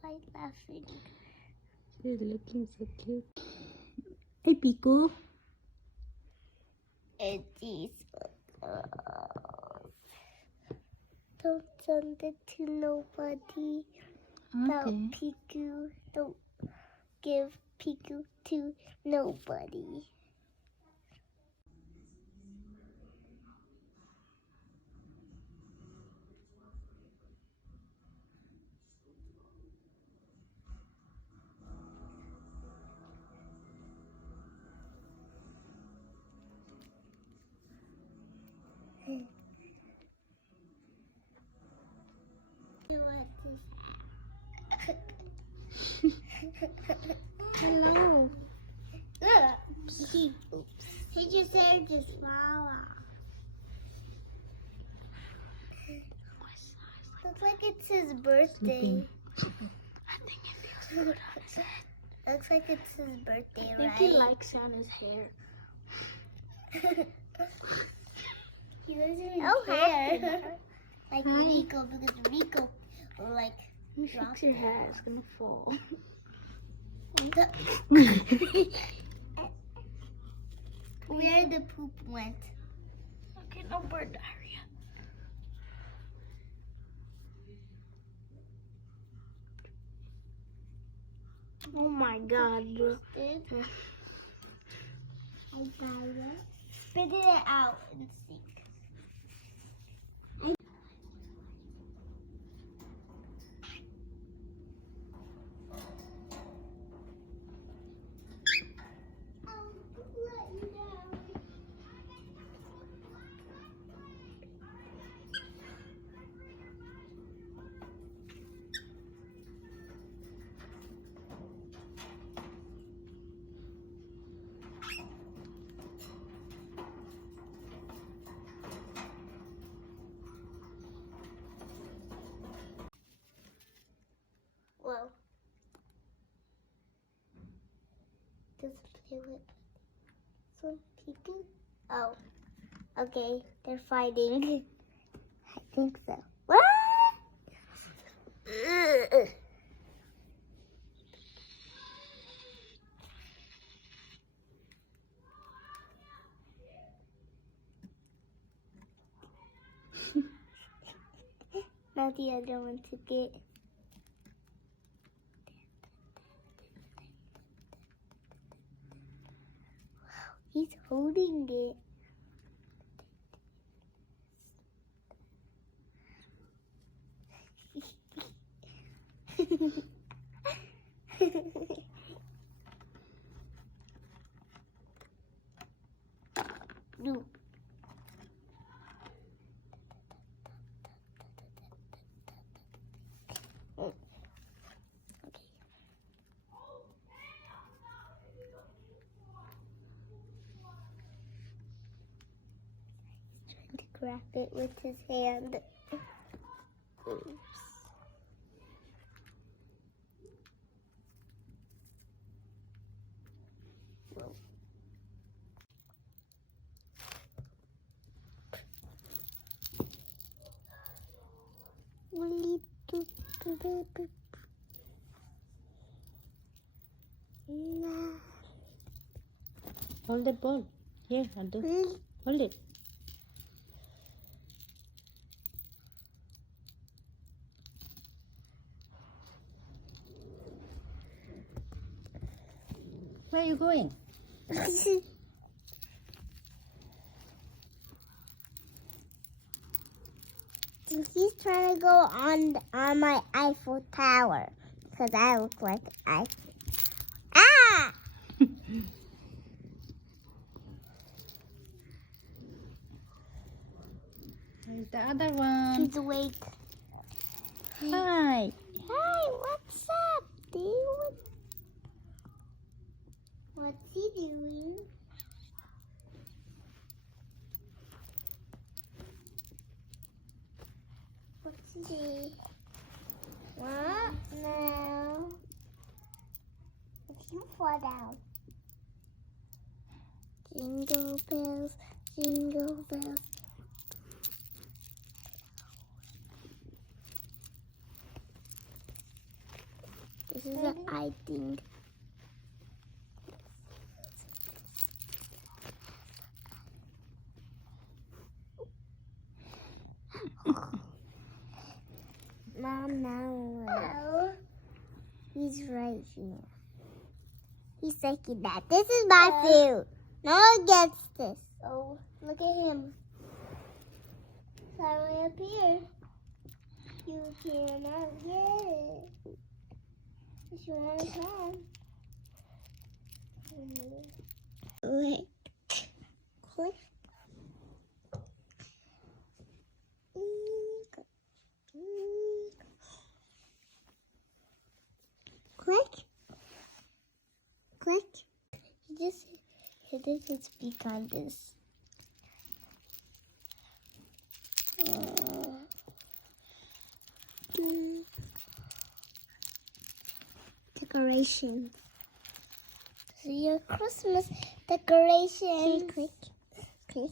Why laughing? She's looking so cute. Hey, Piku. And these don't send it to nobody. About Okay. Piku. Don't give Piku to nobody. Hello. Look, he just said just smile. Looks like it's his birthday. I think it feels good outside. Looks like it's his birthday, I think right? he likes Santa's hair. He doesn't even care. Like Rico, because Rico will like You drop fix your it. hair, it's gonna fall. Where the poop went. Okay, no bird diarrhea. Oh my god, bro. Did I got it? Spit it out and see. Well, just play with some people. Oh, okay, they're fighting. I think so. What? Now the other one took it. He's holding it. No. Oh. Okay. Trying to grab it with his hand. Oops. Whoa. Hold the ball. Here, I'll do. Hold it. Where are you going? He's trying to go on my Eiffel Tower because I look like Eiffel. Ah! Here's the other one. He's awake. Hi. Hi, what's up, dude? What's doing? What's this? What? No. It's him fall down. Jingle bells, jingle bells. This is an eye thing. Mom, now he's right here. He's taking that. This is my food. No one gets this. Oh, look at him. Sorry up here. You cannot get it. If you want to come. Click. Click. Click. Click. You just hit his beak on this. Decorations. See your Christmas decorations. Click. Click.